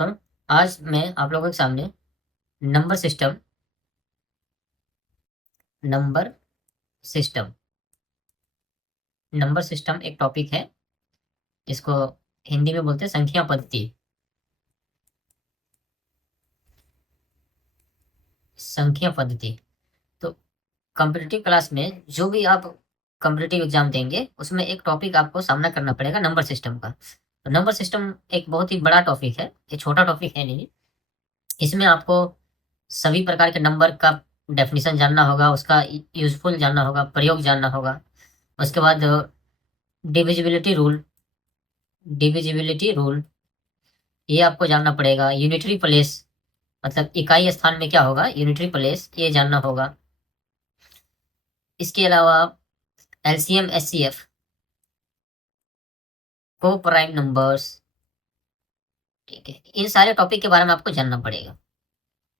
तो आज मैं आप लोगों के सामने number system number system number system एक टॉपिक है जिसको हिंदी में बोलते हैं संख्या पद्धति। संख्या पद्धति तो कॉम्पिटिटिव क्लास में जो भी आप कॉम्पिटिटिव एग्जाम देंगे उसमें एक टॉपिक आपको सामना करना पड़ेगा नंबर सिस्टम का। तो नंबर सिस्टम एक बहुत ही बड़ा टॉपिक है, ये छोटा टॉपिक है नहीं। इसमें आपको सभी प्रकार के नंबर का डेफिनेशन जानना होगा, उसका यूजफुल जानना होगा, प्रयोग जानना होगा। उसके बाद डिविजिबिलिटी रूल डिविजिबिलिटी रूल ये आपको जानना पड़ेगा। यूनिटरी प्लेस मतलब इकाई स्थान में क्या होगा, यूनिटरी प्लेस ये जानना होगा। इसके अलावा एलसीएम एचसीएफ, को प्राइम नंबर्स, ठीक है, इन सारे टॉपिक के बारे में आपको जानना पड़ेगा।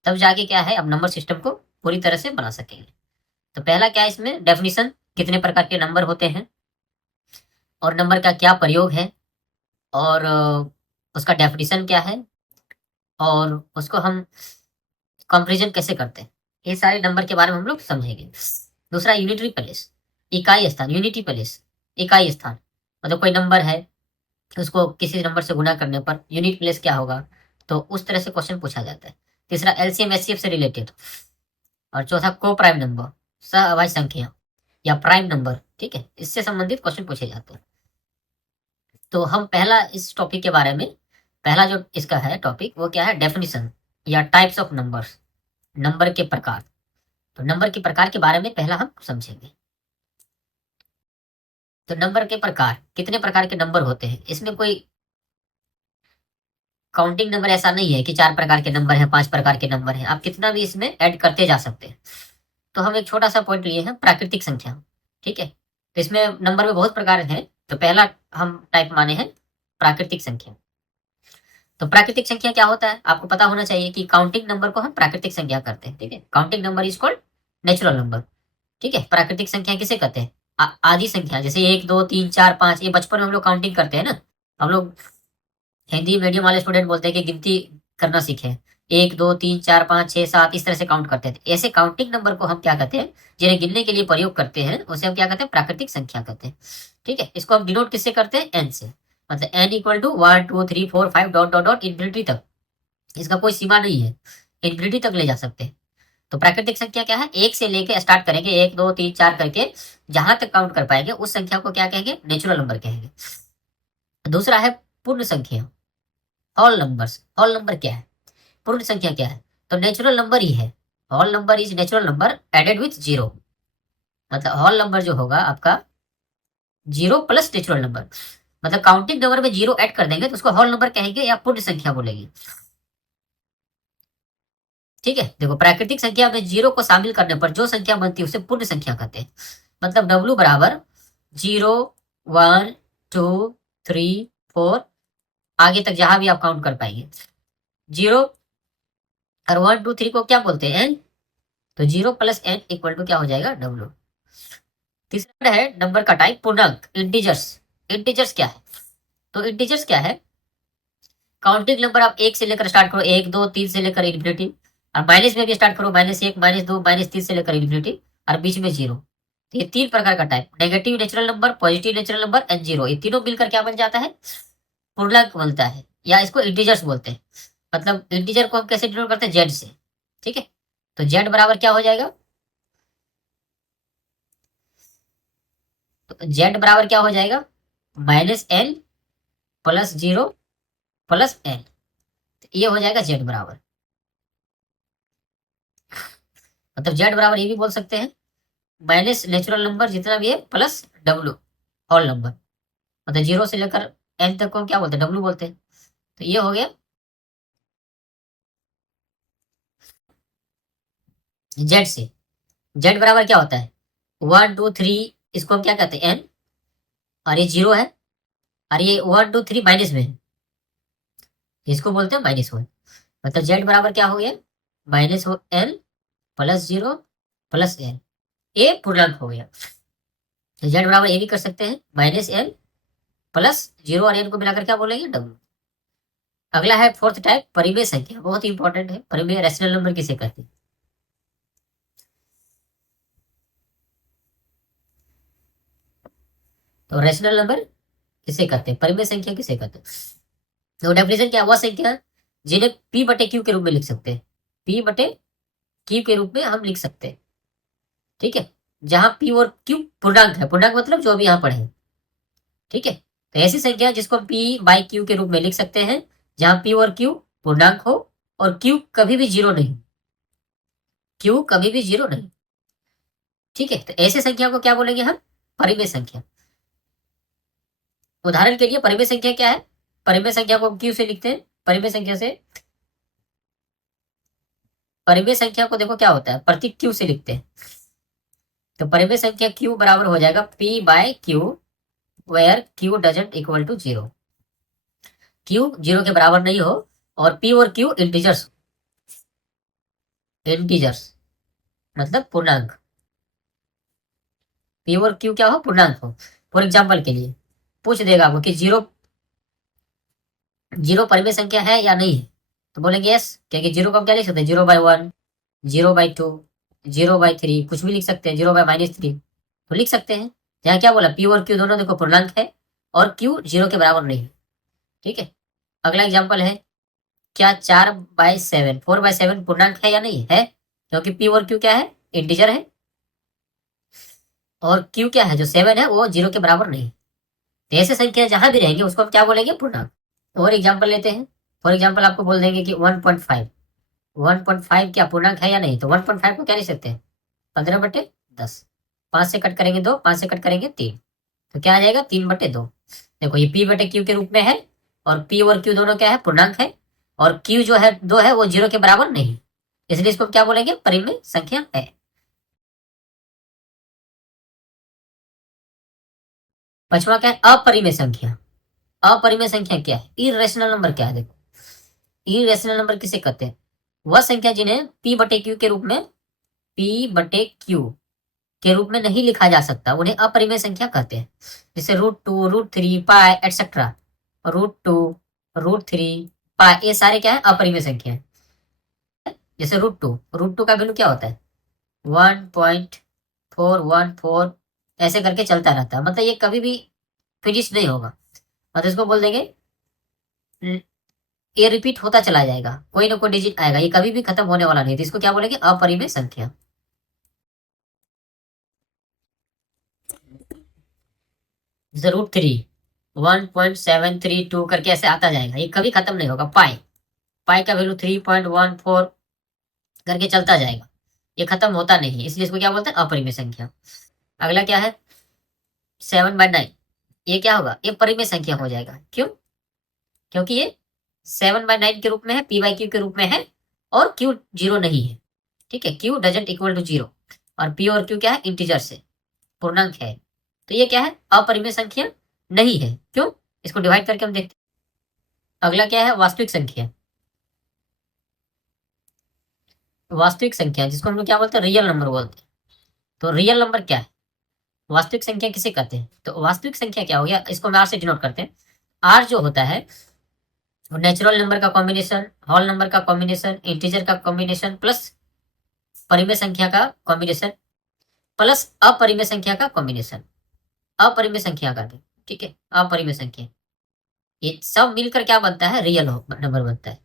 तब जाके क्या है, अब नंबर सिस्टम को पूरी तरह से बना सकेंगे। तो पहला क्या है, इसमें डेफिनेशन, कितने प्रकार के नंबर होते हैं और नंबर का क्या प्रयोग है, और उसका डेफिनेशन क्या है, और उसको हम कंपेरिजन कैसे करते हैं, ये सारे नंबर के बारे में हम लोग समझेंगे। दूसरा यूनिटरी प्लेस, इकाई स्थान, यूनिटी प्लेस इकाई स्थान, मतलब कोई नंबर है उसको किसी नंबर से गुना करने पर यूनिट प्लेस क्या होगा, तो उस तरह से क्वेश्चन पूछा जाता है। तीसरा एलसीएम एचसीएफ से रिलेटेड, और चौथा को प्राइम नंबर, सहअभाज्य संख्या या प्राइम नंबर, ठीक है, इससे संबंधित क्वेश्चन पूछे जाते हैं। तो हम पहला इस टॉपिक के बारे में, पहला जो इसका है टॉपिक वो क्या है, डेफिनेशन या टाइप्स ऑफ नंबर्स, नंबर के प्रकार। तो नंबर के प्रकार के बारे में पहला हम समझेंगे। तो नंबर के प्रकार, कितने प्रकार के नंबर होते हैं, इसमें कोई काउंटिंग नंबर ऐसा नहीं है कि 4 प्रकार के नंबर हैं, 5 प्रकार के नंबर हैं, आप कितना भी इसमें ऐड करते जा सकते हैं। तो हम एक छोटा सा पॉइंट लिए हैं, प्राकृतिक संख्या, ठीक है। तो इसमें नंबर में बहुत प्रकार हैं, तो पहला हम टाइप माने हैं प्राकृतिक संख्या। तो प्राकृतिक संख्या क्या होता है, आपको पता होना चाहिए कि काउंटिंग नंबर को हम प्राकृतिक संख्या करते हैं, ठीक है। Counting number is called natural number, ठीक है। प्राकृतिक संख्या किसे कहते हैं, आदि संख्या, जैसे 1 2 3 4 5, ये बचपन में हम लोग काउंटिंग करते हैं ना। हम लोग हिंदी मीडियम वाले स्टूडेंट बोलते हैं कि गिनती करना सीखे, 1 2 3 4 5 6 7 इस तरह से काउंट करते थे। ऐसे काउंटिंग नंबर को हम क्या कहते हैं, जिन्हें गिनने के लिए प्रयोग करते हैं, उसे हम क्या कहते हैं, प्राकृतिक संख्या कहते हैं, ठीक है। इसको हम डिनोट किससे करते हैं, एन से, मतलब N equal to 1 2 3 4 5 dot dot dot infinity तक, इसका कोई सीमा नहीं है, इन्फिनिटी तक ले जा सकते हैं। तो प्राकृतिक संख्या क्या है, एक से लेके स्टार्ट करेंगे, 1 2 3 4 करके जहां तक काउंट कर पाएंगे उस संख्या को क्या कहेंगे, नेचुरल नंबर कहेंगे। दूसरा है पूर्ण संख्या, होल नंबर्स। होल नंबर क्या है, पूर्ण संख्या क्या है, तो नेचुरल नंबर ही है। Whole number is natural number added with zero, मतलब होल नंबर जो होगा आपका जीरो प्लस नेचुरल नंबर, मतलब काउंटिंग नंबर में जीरो ऐड कर देंगे तो उसको होल नंबर कहेंगे या पूर्ण संख्या बोलेंगे, ठीक है। देखो प्राकृतिक संख्या में जीरो को शामिल करने पर जो संख्या बनती है उसे पूर्ण संख्या कहते हैं। मतलब डब्लू बराबर 0 1 2 3 4, आगे तक जहां भी आप काउंट कर पाएंगे, 0 और 1 2 3 को क्या बोलते हैं, एन, तो 0 + n इक्वल टू क्या हो जाएगा, डब्लू। तीसरा है नंबर का टाइप पूर्णांक, इंटीजर्स। इंटीजर्स क्या है, तो इंटीजर्स क्या है, काउंटिंग नंबर आप 1 से लेकर स्टार्ट करो, 1 2 3 से लेकर इन्फिनिटी, और माइनस में भी स्टार्ट करो, -1 -2 -3 से लेकर इन्फिनिटी, और बीच में जीरो। तो ये 3 प्रकार का type, negative natural number, positive natural number and zero, ये तीनों मिलकर क्या बन जाता है, पूर्णांक बनता है, या इसको इंटीजर्स बोलते हैं। मतलब इंटीजर को हम कैसे डिनोट करते हैं, जेड से, ठीक है। तो जेड बराबर क्या हो जाएगा, तो जेड बराबर क्या हो जाएगा, -n + 0 + n, ये हो जाएगा जेड बराबर। मतलब जेड बराबर ये भी बोल सकते हैं, माइनस नेचुरल नंबर जितना भी है प्लस डब्लू, होल नंबर, मतलब 0 से लेकर n तक को हम क्या बोलते हैं, डब्लू बोलते हैं। तो ये हो गया जेड से। जेड बराबर क्या होता है, 1 2 3, इसको हम क्या कहते हैं, n, और ये 0 है, और ये 1 2 3 माइनस में है, इसको बोलते हैं -1। मतलब जेड बराबर क्या हो गया, -n + 0 + n, ये पूर्णांक हो गया। तो जेड बराबर ये भी कर सकते हैं, -n + 0 और n को मिलाकर क्या बोलेंगे, डब्लू। अगला है फोर्थ टाइप परिमेय संख्या, बहुत ही इंपॉर्टेंट है। परिमेय रैशनल नंबर किसे कहते हैं? तो रैशनल नंबर किसे कहते हैं, परिमेय संख्या किसे कहते हैं? तो डेफिनेशन क्या, वह संख्या जिन्हें पी बटे क्यू के रूप में लिख सकते हैं, पी बटे क्यू के रूप में हम लिख सकते हैं, ठीक है, जहां पी और क्यू पूर्णांक है, पूर्णांक मतलब जो भी यहाँ पढ़े, ठीक है। तो ऐसी संख्या जिसको हम पी बाई क्यू के रूप में लिख सकते हैं, जहां पी और क्यू पूर्णांक हो और क्यू कभी भी जीरो नहीं, क्यू कभी भी जीरो नहीं, ठीक है। तो ऐसे संख्या को क्या बोलेंगे हम, परिमेय संख्या। उदाहरण के लिए परिमेय संख्या क्या है, परिमेय संख्या को हम क्यू से लिखते हैं, परिमेय संख्या से, परिमेय संख्या को देखो क्या होता है, प्रतीक क्यू से लिखते हैं। तो परिमेय संख्या क्यू बराबर हो जाएगा P by Q, where Q doesn't equal to zero, Q zero के बराबर नहीं हो और पी और क्यू इंटीजर्स, इंटीजर्स मतलब पूर्णांक, पी और क्यू क्या हो, पूर्णांक हो। फॉर एग्जाम्पल के लिए पूछ देगा आपको कि जीरो, जीरो परिमेय संख्या है या नहीं है, तो बोलेंगे यस, क्योंकि जीरो को हम क्या लिख सकते हैं, 0/1, 0/2, 0/3, कुछ भी लिख सकते हैं, 0/-3 तो लिख सकते हैं। यहाँ क्या बोला, पी और क्यू दोनों देखो पूर्णांक है और क्यू जीरो के बराबर नहीं है, ठीक है। अगला एग्जाम्पल है, क्या 4/7, 4/7 पूर्णांक है या नहीं है, क्योंकि पी और क्यू क्या है, इंटीजर है, और क्यू क्या है, जो 7 है वो जीरो के बराबर नहीं। तो ऐसे संख्या जहां भी रहेंगे उसको हम क्या बोलेंगे, पूर्णांक। और एग्जाम्पल लेते हैं, फॉर एग्जाम्पल आपको बोल देंगे कि 1.5, 1.5 क्या पूर्णांक है या नहीं, तो 1.5 को क्या लिख सकते हैं, 15/10, 5 से कट करेंगे 2, 5 से कट करेंगे 3, तो क्या आ जाएगा, 3/2। देखो ये पी बटे क्यू के रूप में है और पी और क्यू दोनों क्या है, पूर्णांक है, और क्यू जो है 2 है वो जीरो के बराबर नहीं, इसलिए इसको क्या बोलेंगे, परिमेय संख्या है। पांचवा क्या है, अपरिमेय संख्या। अपरिमेय संख्या क्या है, इरेशनल नंबर क्या है, देखो इरेशनल नंबर किसे कहते हैं, वह संख्या जिन्हें पी बटे क्यू के रूप में, पी बटे क्यू के रूप में नहीं लिखा जा सकता, उन्हें अपरिमेय संख्या कहते हैं। जैसे √2, √3, पाई एटसेट्रा, √2, √3, पाई, ये सारे क्या है, अपरिमेय संख्या है। जैसे √2 का वैल्यू क्या होता है, 1.414, ऐसे करके चलता रहता है, मतलब ये कभी भी फिनिश नहीं होगा, मतलब इसको बोल देंगे ये रिपीट होता चला जाएगा, कोई ना कोई डिजिट आएगा, ये कभी भी खत्म होने वाला नहीं, तो इसको क्या बोलेंगे, अपरिमेय संख्या। जैसे √3, 1.732 करके ऐसे आता जाएगा, ये कभी खत्म नहीं होगा। पाई, पाई का वैल्यू 3.14 करके चलता जाएगा, ये खत्म होता नहीं, इसलिए इसको क्या बोलते हैं, अपरिमेय संख्या। अगला क्या है, 7/9, ये क्या होगा, ये परिमेय संख्या हो जाएगा, क्यों, क्योंकि ये 7/9 के रूप में है, पी बाई क्यू के रूप में है, और क्यू जीरो नहीं है, ठीक है, Q doesn't equal to zero, और पी और क्यू क्या है, इंटीजर से पूर्णांक है, तो ये क्या है, अपरिमेय संख्या नहीं है, क्यों, इसको डिवाइड करके हम देखते हैं। अगला क्या है, वास्तविक संख्या। वास्तविक संख्या जिसको हम लोग क्या बोलते हैं, रियल नंबर बोलते हैं। तो रियल नंबर क्या है, वास्तविक संख्या किसे कहते हैं, तो वास्तविक संख्या क्या हो गया, इसको हम आर से डिनोट करते हैं। आर जो होता है वो नेचुरल नंबर का कॉम्बिनेशन, होल नंबर का कॉम्बिनेशन, इंटीजर का कॉम्बिनेशन, प्लस परिमेय संख्या का कॉम्बिनेशन, प्लस अपरिमेय संख्या का कॉम्बिनेशन, अपरिमेय संख्या का भी, ठीक है, अपरिमेय संख्या, ये सब मिलकर क्या बनता है, रियल नंबर बनता है,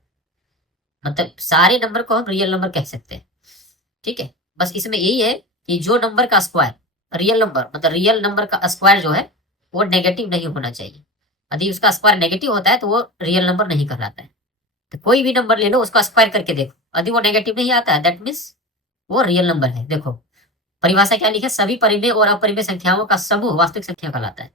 मतलब सारे नंबर को हम रियल नंबर कह सकते हैं, ठीक है। बस इसमें यही है कि जो नंबर का स्क्वायर, रियल नंबर मतलब रियल नंबर का स्क्वायर जो है वो नेगेटिव नहीं होना चाहिए, यदि उसका स्क्वायर नेगेटिव होता है तो वो रियल नंबर नहीं कहलाता है। तो कोई भी नंबर ले लो, उसका स्क्वायर करके देखो, यदि वो नेगेटिव नहीं आता है, दैट मीन्स वो रियल नंबर है। देखो परिभाषा क्या लिखा है, सभी परिमेय और अपरिमेय संख्याओं का समूह वास्तविक संख्या कहलाता है,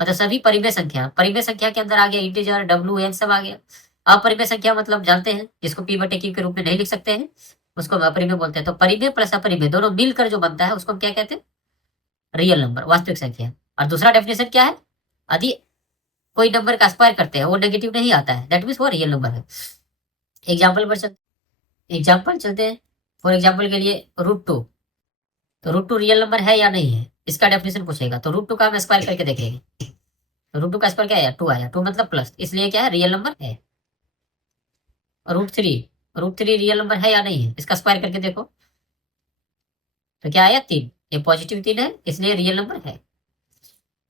मतलब सभी परिमेय संख्या, परिमेय संख्या के अंदर आ गया इंटीजर, डब्ल्यू एन सब आ गया। अपरिमेय संख्या मतलब जानते हैं, जिसको पी बटे क्यू के रूप में नहीं लिख सकते हैं, उसको हम अपरिमेय बोलते हैं। तो परिमेय प्लस अपरिमेय दोनों मिलकर जो बनता है उसको हम क्या कहते हैं, रियल नंबर, वास्तविक संख्या। और दूसरा डेफिनेशन क्या है, यदि कोई नंबर का स्क्वायर करते हैं वो नेगेटिव नहीं आता है, दैट मीन्स वो रियल नंबर है। एग्जाम्पल पर एग्जाम्पल चलते हैं, फॉर एग्जाम्पल के लिए √2, तो √2 रियल नंबर है या नहीं है, इसका डेफिनेशन पूछेगा, तो √2 का हम स्क्वायर करके देखेंगे, तो √2 का स्क्वायर क्या आया, 2 आया, 2 मतलब प्लस, इसलिए क्या है, रियल नंबर है। √3 रियल नंबर है या नहीं है, इसका स्क्वायर करके देखो। तो क्या आया 3, ये पॉजिटिव 3 है इसलिए रियल नंबर है।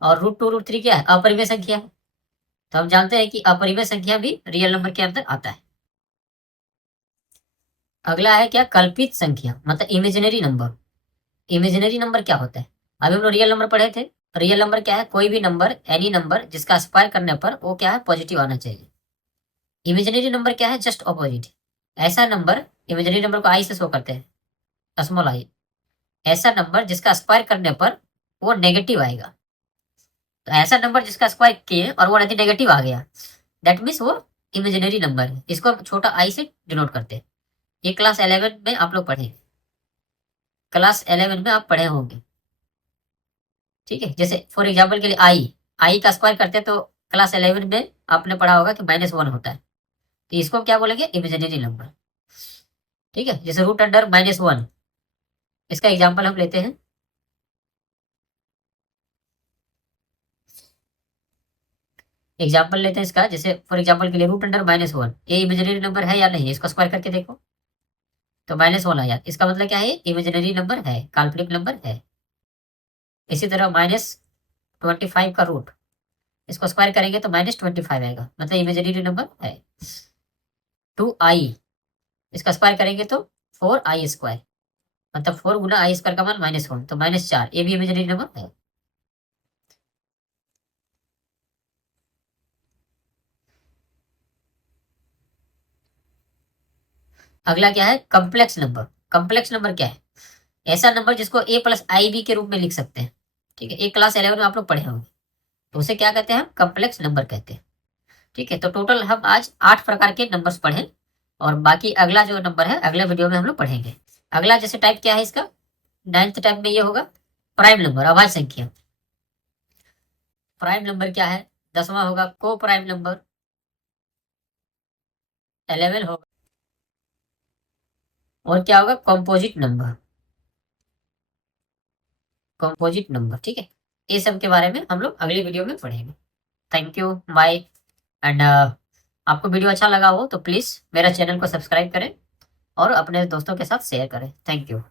और √2 √3 क्या है, अपरिमेय संख्या है। तो हम जानते हैं कि अपरिमेय संख्या भी रियल नंबर के अंदर आता है। अगला है क्या, कल्पित संख्या मतलब इमेजिनरी नंबर। इमेजिनरी नंबर क्या होता है, अभी हम लोग रियल नंबर पढ़े थे। रियल नंबर क्या है, कोई भी नंबर, एनी नंबर जिसका स्क्वायर करने पर वो क्या है, पॉजिटिव आना चाहिए। इमेजिनरी नंबर क्या है, जस्ट ऑपोजिट। ऐसा नंबर, इमेजिनरी नंबर को आई से शो करते हैं, स्मॉल आई। ऐसा नंबर जिसका स्क्वायर करने पर वो नेगेटिव आएगा। तो ऐसा नंबर जिसका स्क्वायर किए और वो यदि नेगेटिव आ गया, दैट मीन्स वो इमेजिनरी नंबर है। इसको हम छोटा आई से डिनोट करते हैं। ये क्लास 11 में आप लोग पढ़े, क्लास 11 में आप पढ़े होंगे, ठीक है। जैसे फॉर एग्जाम्पल के लिए आई का स्क्वायर करते हैं तो क्लास 11 में आपने पढ़ा होगा कि -1 होता है। तो इसको क्या बोलेंगे, इमेजिनरी नंबर, ठीक है। जैसे √1, इसका एग्जाम्पल हम लेते हैं। एग्जाम्पल लेते हैं इसका, जैसे फॉर एग्जाम्पल के लिए √1, ये इमेजिनरी नंबर है या नहीं, इसको स्क्वायर करके देखो। तो -1 आया, इसका मतलब क्या है, इमेजिनरी नंबर है, काल्पनिक नंबर है। इसी तरह -25 का रूट, इसको स्क्वायर करेंगे तो -25 आएगा, मतलब इमेजिनरी नंबर है। 2i, इसका स्क्वायर करेंगे तो 4i², मतलब 4 गुना i² का मान -1, तो -4, ये भी इमेजिनरी नंबर है। अगला क्या है, कम्प्लेक्स नंबर। कम्प्लेक्स नंबर क्या है, ऐसा नंबर जिसको a+ib के रूप में लिख सकते हैं, ठीक है। एक क्लास 11 में आप लोग पढ़े होंगे, तो उसे क्या कहते हैं, कम्प्लेक्स नंबर कहते हैं, ठीक है। तो टोटल हम आज 8 प्रकार के नंबर्स पढ़े, और बाकी अगला जो नंबर है अगले वीडियो में हम लोग पढ़ेंगे। अगला जैसे टाइप क्या है इसका, 9th टाइप में ये होगा प्राइम नंबर, अभाज्य संख्या। प्राइम नंबर क्या है, 10वां होगा को प्राइम नंबर, 11 होगा, और क्या होगा, कॉम्पोजिट नंबर। कॉम्पोजिट नंबर, ठीक है। ये सब के बारे में हम लोग अगली वीडियो में पढ़ेंगे। Thank you, bye. एंड आपको वीडियो अच्छा लगा हो तो प्लीज़ मेरा चैनल को सब्सक्राइब करें और अपने दोस्तों के साथ शेयर करें। Thank you.